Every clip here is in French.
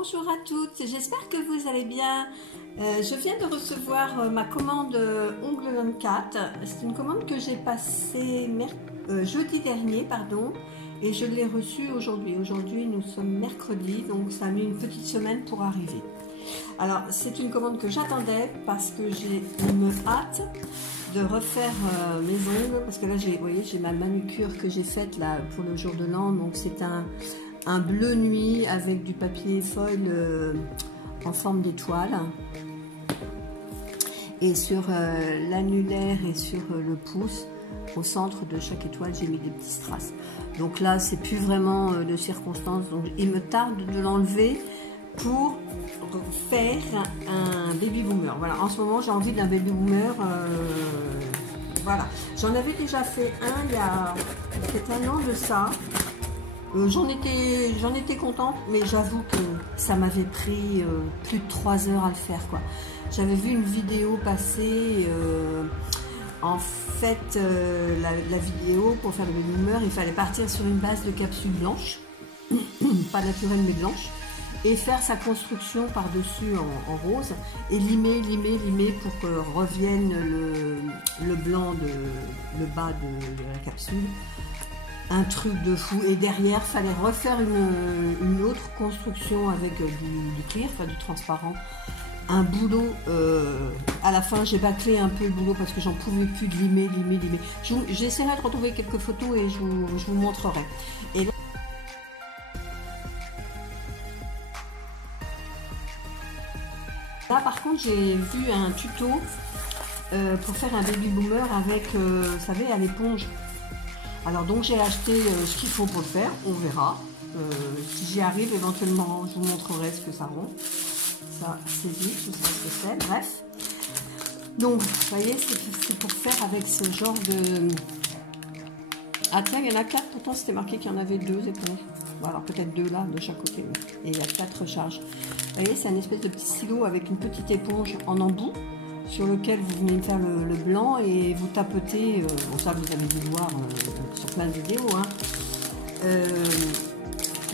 Bonjour à toutes, j'espère que vous allez bien. Je viens de recevoir ma commande Ongles 24. C'est une commande que j'ai passée jeudi dernier, et je l'ai reçue aujourd'hui. Aujourd'hui, nous sommes mercredi, donc ça a mis une petite semaine pour arriver. Alors, c'est une commande que j'attendais parce que j'ai une hâte de refaire mes ongles, parce que là, vous voyez, j'ai ma manucure que j'ai faite là pour le jour de l'an, donc c'est un bleu nuit avec du papier foil en forme d'étoile. Et sur l'annulaire et sur le pouce, au centre de chaque étoile, j'ai mis des petits strass. Donc là, c'est plus vraiment de circonstance. Donc il me tarde de l'enlever pour faire un baby boomer. Voilà, en ce moment, j'ai envie d'un baby boomer. Voilà, j'en avais déjà fait un il y a peut-être un an de ça. J'en étais contente, mais j'avoue que ça m'avait pris plus de 3 heures à le faire, quoi. J'avais vu une vidéo passer, en fait, la vidéo, pour faire le baby boomer, il fallait partir sur une base de capsule blanche, pas naturelle mais blanche, et faire sa construction par-dessus en rose, et limer pour que revienne le blanc, le bas de la capsule. Un truc de fou, et derrière fallait refaire une autre construction avec du clear, enfin du transparent, un boulot. À la fin j'ai bâclé un peu le boulot parce que j'en pouvais plus de limer. J'essaierai de retrouver quelques photos et je vous montrerai. Et là par contre j'ai vu un tuto pour faire un baby boomer avec, vous savez, à l'éponge. Alors donc j'ai acheté ce qu'il faut pour le faire, on verra. Si j'y arrive, éventuellement je vous montrerai ce que ça rend. Ça c'est vite, je sais ce que c'est, bref. Donc vous voyez, c'est pour faire avec ce genre de... Ah tiens, il y en a 4, pourtant c'était marqué qu'il y en avait 2 éponges. Bon, alors peut-être 2 là, de chaque côté. Et il y a 4 recharges. Vous voyez, c'est un espèce de petit silo avec une petite éponge en embout, sur lequel vous venez faire le blanc et vous tapotez, bon ça vous avez dû le voir sur plein de vidéos, hein.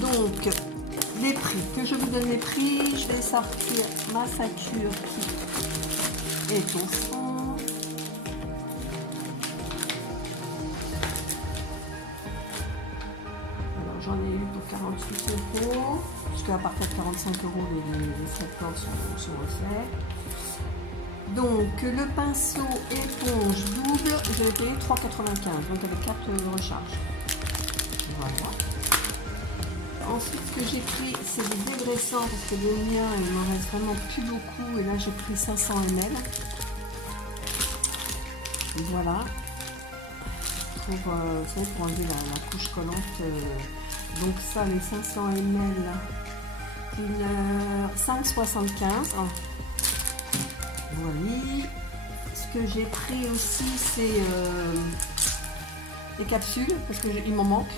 Donc les prix, que je vous donne les prix, je vais sortir ma facture qui est au fond. Alors j'en ai eu pour 48 €, puisque à partir de 45 € les frais de port sont refaits. Donc le pinceau éponge double, je l'ai payé 3,95 €, donc avec 4 recharges. Voilà. Ensuite ce que j'ai pris, c'est des dégraissants, parce que le mien il m'en reste vraiment plus beaucoup, et là j'ai pris 500 ml. Voilà. Pour enlever la couche collante. Donc ça, les 500 ml, 5,75 €. Voilà. Ce que j'ai pris aussi, c'est les capsules, parce qu'il m'en manque.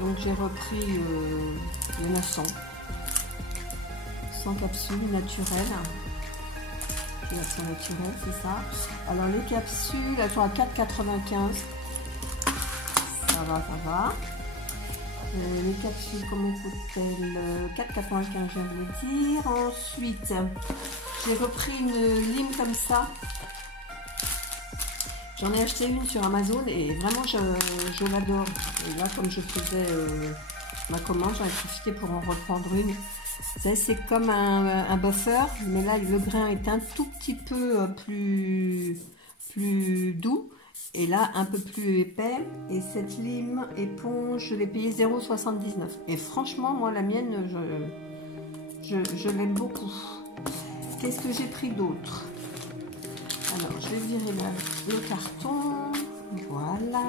Donc j'ai repris il y en a 100 capsules naturelles. Elles sont naturelles, c'est ça. Alors les capsules, elles sont à 4,95 €. Ça va. Les capsules, comment coûtent-elles? 4,95 €, je viens de le dire. Ensuite, j'ai repris une lime comme ça. J'en ai acheté une sur Amazon et vraiment je l'adore. Et là, comme je faisais ma commande, j'en ai profité pour en reprendre une. Vous savez, c'est comme un buffer, mais là le grain est un tout petit peu plus doux. Et là, un peu plus épais. Et cette lime éponge, je l'ai payée 0,79 €. Et franchement, moi, la mienne, je l'aime beaucoup. Qu'est-ce que j'ai pris d'autre? Alors, je vais virer le carton. Voilà.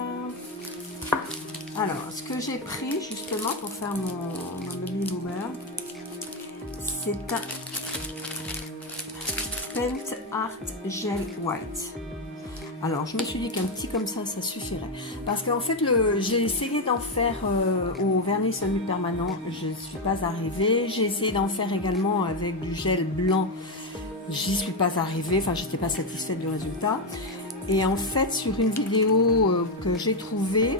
Alors, ce que j'ai pris, justement, pour faire mon baby boomer, c'est un Paint Art Gel White. Alors, je me suis dit qu'un petit comme ça suffirait. Parce qu'en fait, j'ai essayé d'en faire au vernis semi-permanent. Je ne suis pas arrivée. J'ai essayé d'en faire également avec du gel blanc. J'y suis pas arrivée. Enfin, j'étais pas satisfaite du résultat. Et en fait, sur une vidéo que j'ai trouvée,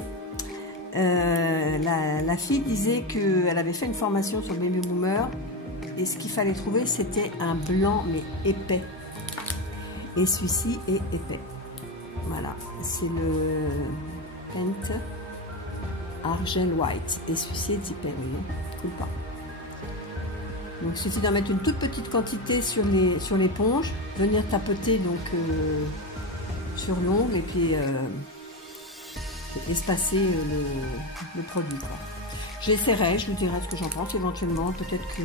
la fille disait qu'elle avait fait une formation sur le baby boomer Et ce qu'il fallait trouver, c'était un blanc, mais épais. Et celui-ci est épais. Voilà, c'est le Paint Argel White. Et celui-ci est épais, vous voyez, coule pas. Donc il suffit d'en mettre une toute petite quantité sur l'éponge, venir tapoter donc sur l'ongle et puis espacer le produit. J'essaierai, je vous dirai ce que j'en pense éventuellement, peut-être que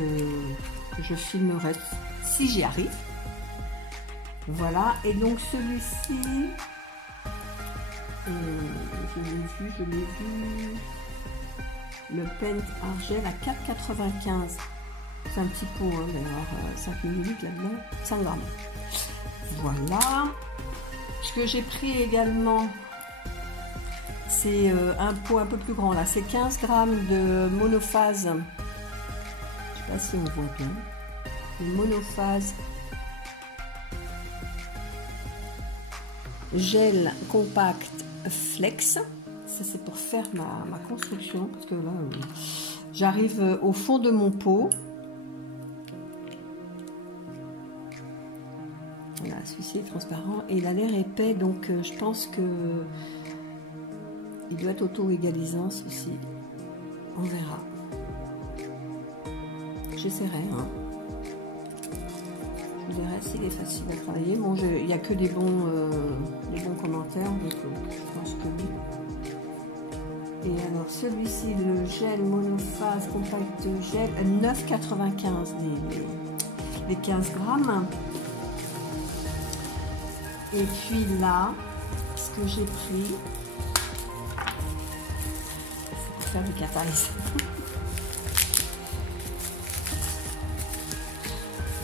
je filmerai si j'y arrive. Voilà, et donc celui-ci, je l'ai vu, le Paint Argel à 4,95. C'est un petit pot, hein, d'ailleurs, 5 ml là-dedans, 5 grammes. Voilà. Ce que j'ai pris également, c'est un pot un peu plus grand, là, c'est 15 grammes de monophase. Je ne sais pas si on voit bien. Le monophase gel compact flex. Ça, c'est pour faire ma construction, parce que là, j'arrive au fond de mon pot. Voilà, celui-ci est transparent et il a l'air épais, donc je pense que il doit être auto-égalisant, celui-ci. On verra. J'essaierai. Hein. Je vous dirai s'il est facile à travailler. Bon, il n'y a que des bons commentaires, donc je pense que oui. Et alors celui-ci, le gel monophase compact gel, 9,95 les 15 grammes. Et puis là, ce que j'ai pris, c'est pour faire du cataïs.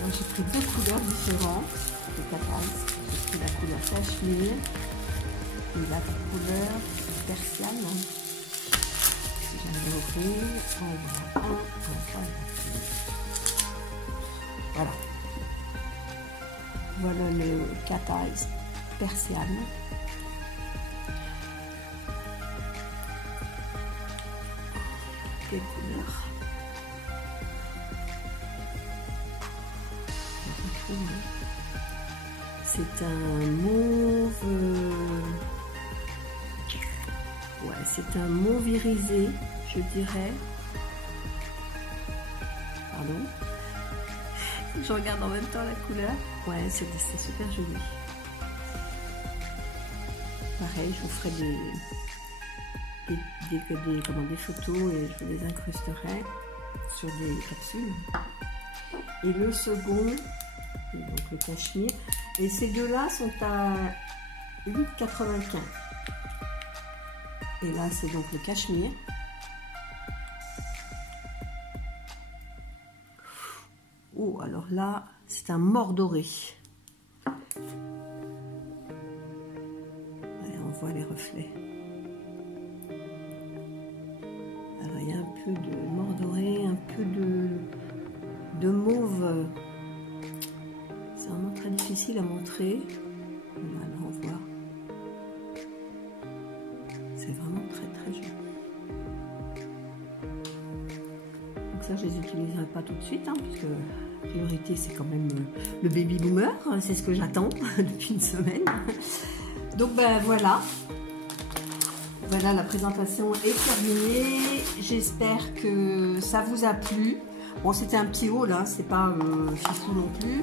Donc j'ai pris deux couleurs différentes de cataïs. J'ai pris la couleur cachemire et la couleur persiane. Si j'arrive à ouvrir, voilà. Voilà le cataïs persiane. Quelle couleur? C'est un mauve. Ouais, c'est un mauve irisé, je dirais. Pardon. Je regarde en même temps la couleur. Ouais, c'est super joli. Pareil, je vous ferai des photos et je vous les incrusterai sur des capsules. Et le second, donc le cachemire. Et ces deux-là sont à 8,95. Et là, c'est donc le cachemire. Oh, alors là, c'est un mordoré. Allez, on voit les reflets. Alors, il y a un peu de mordoré, un peu de mauve. C'est vraiment très difficile à montrer. Voilà, là, on voit. C'est vraiment très, très joli. Donc ça, je les utiliserai pas tout de suite, hein, puisque la priorité, c'est quand même le baby boomer. C'est ce que j'attends depuis une semaine. Donc, ben voilà. Voilà, la présentation est terminée. J'espère que ça vous a plu. Bon, c'était un petit haul, hein, c'est pas fifou non plus.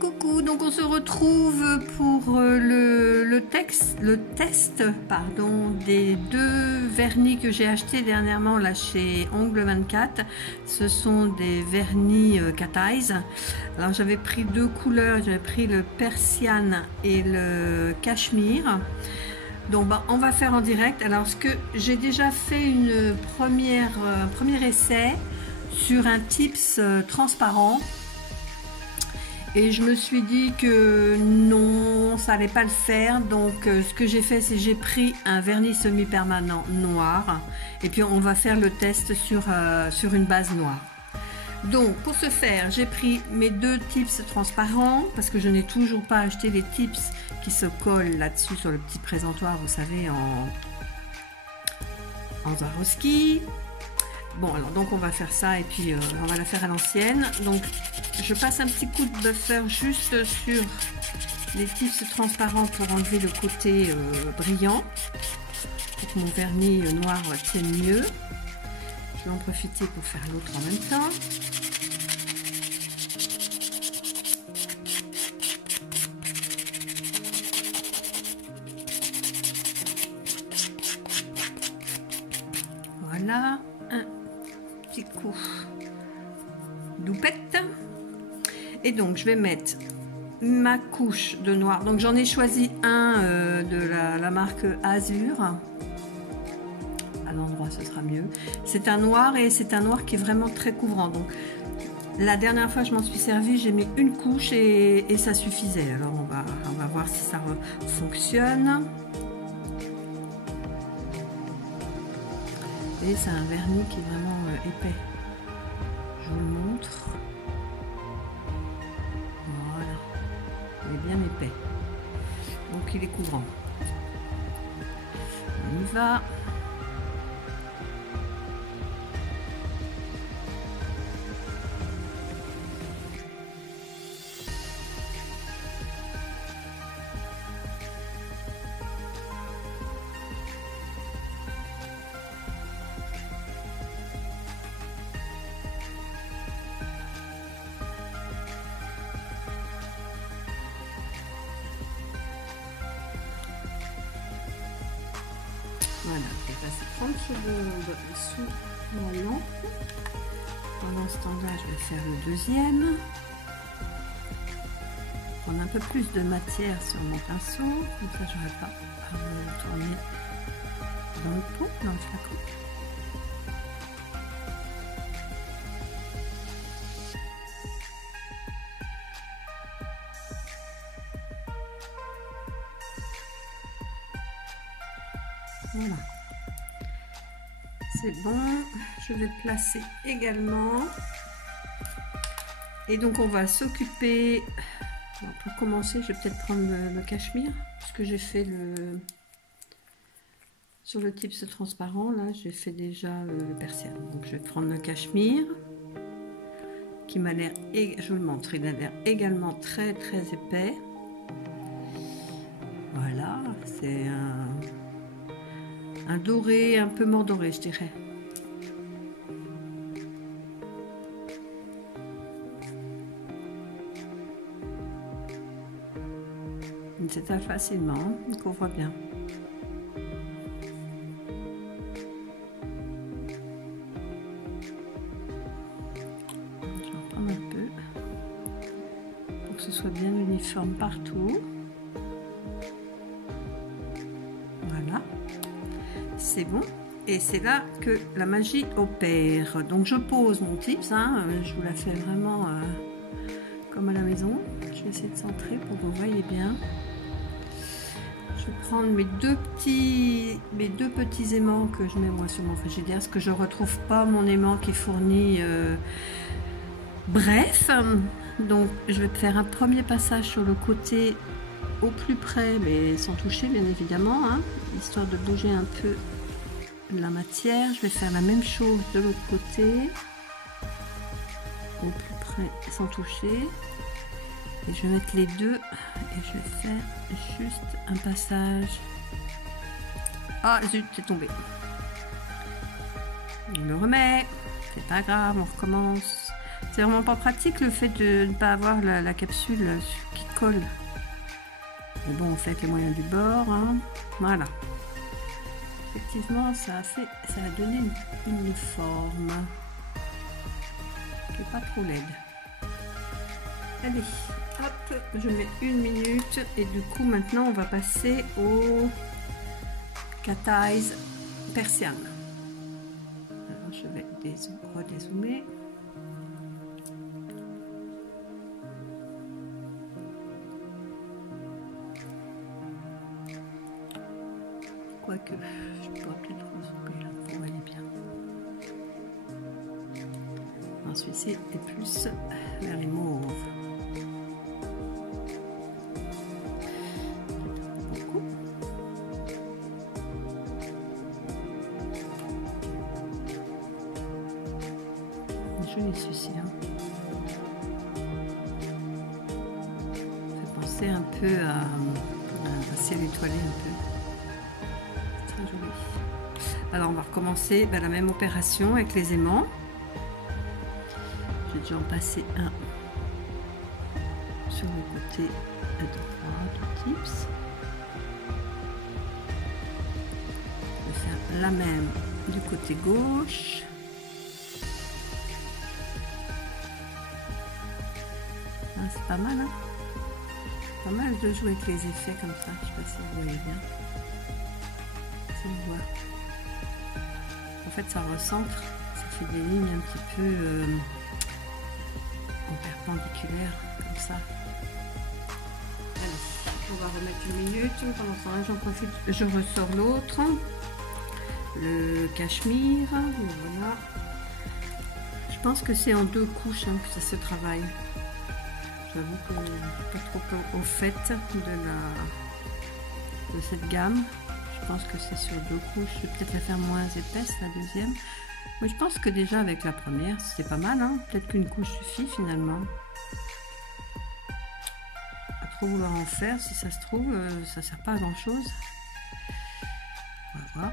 Coucou, donc on se retrouve pour le test pardon, des deux vernis que j'ai achetés dernièrement là chez Ongle 24. Ce sont des vernis cataïs. Alors j'avais pris deux couleurs, j'avais pris le persiane et le cachemire. Donc bah, on va faire en direct. Alors ce que j'ai déjà fait un premier essai sur un tips transparent. Et je me suis dit que non, ça n'allait pas le faire. Donc ce que j'ai fait, c'est j'ai pris un vernis semi-permanent noir. Et puis on va faire le test sur une base noire. Donc pour ce faire, j'ai pris mes deux tips transparents. Parce que je n'ai toujours pas acheté les tips qui se collent là-dessus sur le petit présentoir, vous savez, en Swarovski. Bon, alors donc on va faire ça et puis on va la faire à l'ancienne. Donc je passe un petit coup de buffer juste sur les tips transparents pour enlever le côté brillant, pour que mon vernis noir tienne mieux. Je vais en profiter pour faire l'autre en même temps. Voilà, un petit coup d'oupette. Et donc je vais mettre ma couche de noir. Donc j'en ai choisi un de la marque Azur. À l'endroit ce sera mieux. C'est un noir et c'est un noir qui est vraiment très couvrant. Donc la dernière fois je m'en suis servi, j'ai mis une couche et ça suffisait. Alors on va voir si ça fonctionne. Et c'est un vernis qui est vraiment épais. Je vous le montre. Voilà. Il est bien épais. Donc il est couvrant. On y va. Voilà, je vais passer 30 secondes sous la lampe. Pendant ce temps-là, je vais faire le deuxième. Prendre un peu plus de matière sur mon pinceau, comme ça je n'aurai pas à me tourner dans le pot, dans le flacon. Voilà, c'est bon. Je vais le placer également. Et donc on va s'occuper. Pour commencer, je vais peut-être prendre le cachemire, puisque j'ai fait sur le tips transparent. Là, j'ai fait déjà le persienne. Donc je vais prendre le cachemire, qui m'a l'air, je vous le montre, il a l'air également très très épais. Voilà, c'est un doré, un peu mordoré, je dirais. Il s'étale facilement, il couvre bien. Je vais en prendre un peu pour que ce soit bien uniforme partout. Voilà, c'est bon. Et c'est là que la magie opère. Donc je pose mon tips, hein, je vous la fais vraiment comme à la maison. Je vais essayer de centrer pour que vous voyez bien. Je vais prendre mes deux petits aimants que je mets moi sur mon frigidaire, parce que je retrouve pas mon aimant qui est fourni. Bref, donc je vais faire un premier passage sur le côté au plus près, mais sans toucher bien évidemment, hein, histoire de bouger un peu la matière. Je vais faire la même chose de l'autre côté, au plus près sans toucher. Et je vais mettre les deux et je vais faire juste un passage. Ah zut, c'est tombé. Je le remets, c'est pas grave, on recommence. C'est vraiment pas pratique le fait de ne pas avoir la capsule qui colle. Mais bon, on fait avec les moyens du bord, hein. Voilà. Effectivement, ça a donné une forme qui n'est pas trop laide. Allez, hop, je mets 1 minute et du coup maintenant on va passer au Cat Eyes Persian. Alors je vais redézoomer. Quoique, je pourrais peut-être rezoomer là pour aller bien. Ensuite, c'est plus vers les mauves. joli celui-ci. Hein. Ça fait penser un peu à ciel étoilé un peu. Très joli. Alors on va recommencer la même opération avec les aimants. J'ai déjà en passé un sur le côté droit du tips. Je vais faire la même du côté gauche. Ah, c'est pas mal, hein? Pas mal de jouer avec les effets comme ça. Je sais pas si vous voyez bien. Si on voit. En fait, ça recentre. Ça fait des lignes un petit peu en perpendiculaire comme ça. Allez, on va remettre une minute. Pendant ce temps-là, j'en profite. Je ressors l'autre. Le cachemire. Voilà. Je pense que c'est en 2 couches hein, que ça se travaille. J'avoue que je ne suis pas trop au fait de cette gamme. Je pense que c'est sur 2 couches. Je vais peut-être la faire moins épaisse, la deuxième. Mais je pense que déjà avec la première, c'était pas mal. Hein, peut-être qu'une couche suffit finalement. Pas trop vouloir en faire. Si ça se trouve, ça sert pas à grand-chose. On va voir.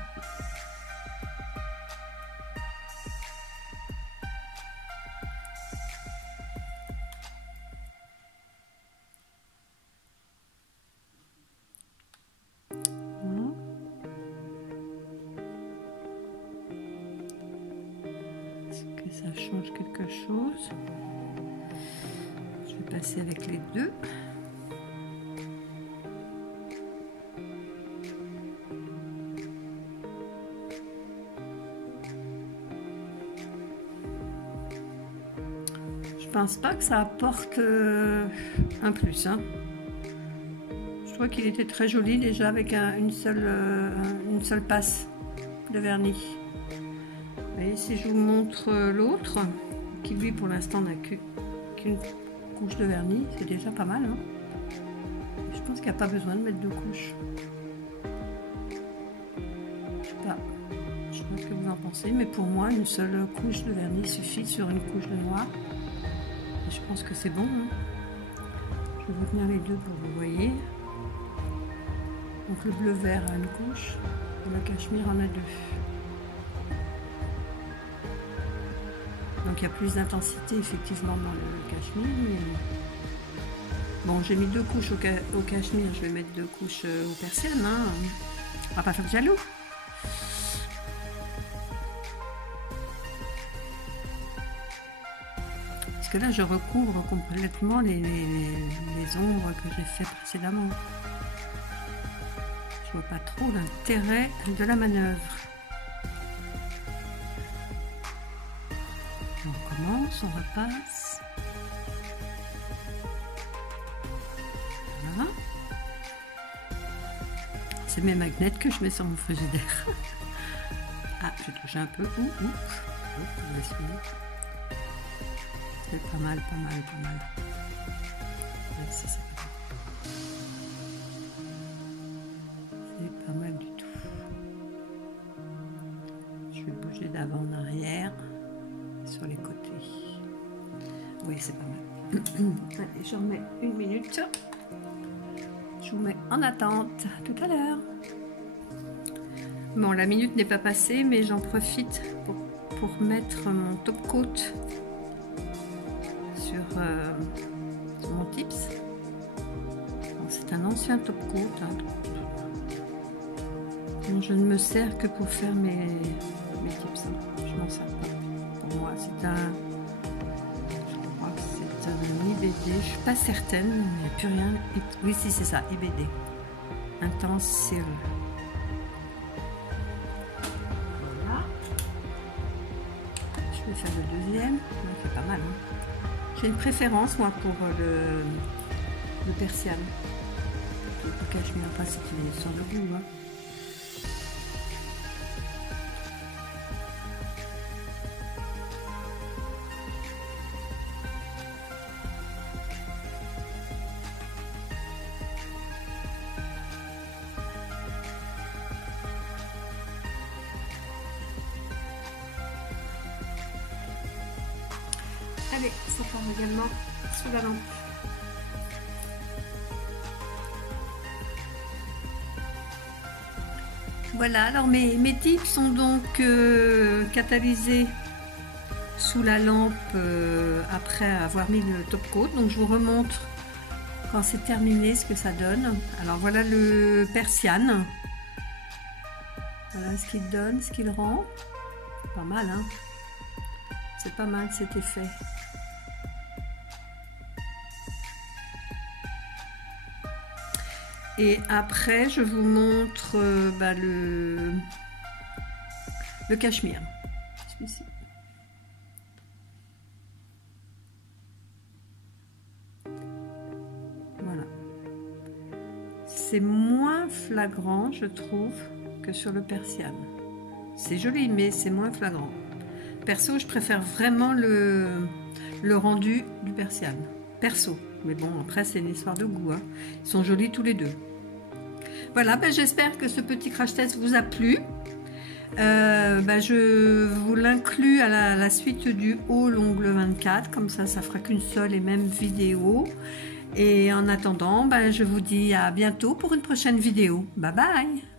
Ça change quelque chose. Je vais passer avec les 2. Je pense pas que ça apporte un plus. Hein. Je trouve qu'il était très joli déjà avec une seule passe de vernis. Vous voyez, si je vous montre l'autre, qui lui pour l'instant n'a qu'une couche de vernis, c'est déjà pas mal. Hein. Je pense qu'il n'y a pas besoin de mettre 2 couches. Je sais pas ce que vous en pensez, mais pour moi, une seule couche de vernis suffit sur une couche de noir. Et je pense que c'est bon. Hein. Je vais vous tenir les 2 pour que vous voyez. Donc le bleu vert a une couche, et le cachemire en a 2. Donc il y a plus d'intensité effectivement dans le cachemire. Mais... bon, j'ai mis 2 couches au cachemire, je vais mettre 2 couches aux persiennes. Hein. On va pas faire de jaloux. Parce que là, je recouvre complètement les ombres que j'ai fait précédemment. Je vois pas trop l'intérêt de la manœuvre. On commence, on repasse. Voilà. C'est mes magnets que je mets sur mon frigidaire. Ah, je touche un peu. C'est pas mal. Merci, c'est pas mal du tout. Je vais bouger d'avant en arrière. Sur les côtés. Oui, c'est pas mal. Allez, je remets une minute. Je vous mets en attente. À tout à l'heure. Bon, la minute n'est pas passée, mais j'en profite pour mettre mon top coat sur mon tips. C'est un ancien top coat. Hein. Donc, je ne me sers que pour faire mes tips. Hein. Je m'en sers pas. Moi, c'est un, je crois que c'est un IBD, je suis pas certaine, mais plus rien. Oui, si c'est ça, IBD, Intense Seal. Voilà. Je vais faire le deuxième, c'est pas mal. Hein. J'ai une préférence moi pour le persiane. Le cachemire, pas si tu es sur le goût. Hein. Allez, ça part également sous la lampe. Voilà, alors mes tips sont donc catalysés sous la lampe après avoir mis le top coat. Donc je vous remontre quand c'est terminé ce que ça donne. Alors voilà le persiane. Voilà ce qu'il donne, ce qu'il rend. Pas mal, hein? C'est pas mal cet effet. Et après, je vous montre le cachemire. Celui-ci. Voilà. C'est moins flagrant, je trouve, que sur le persiane. C'est joli, mais c'est moins flagrant. Perso, je préfère vraiment le rendu du persiane. Perso. Mais bon, après, c'est une histoire de goût. Hein. Ils sont jolis tous les deux. Voilà, j'espère que ce petit crash test vous a plu. Je vous l'inclus à la suite du haul ongle 24. Comme ça fera qu'une seule et même vidéo. Et en attendant, je vous dis à bientôt pour une prochaine vidéo. Bye bye!